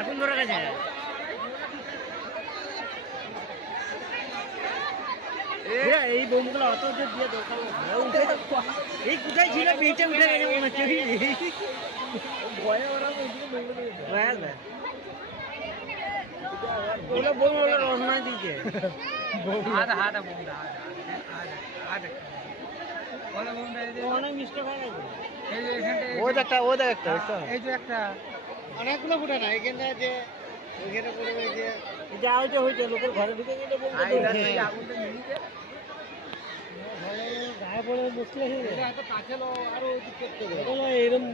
আগুন ধরে গেছে। এই বোমগুলো অত যে দিয়ে দরকার এই কোথায় ছিল পিঠে উঠে গেছে মনে হচ্ছে ভয়ে ওরা ওগুলো বোম ওগুলো রসনা দিচ্ছে অনেক মিস্টেক হয়ে গেছে। এই যে একটা অনেকগুলো ফুটে না এখানে যে ওইখানে পড়ে গেছে যা হয়েছে হয়েছে লোকের ঘরে ঢুকে গেলে গায়ে পড়ে বসলে কাছে আরো এরকম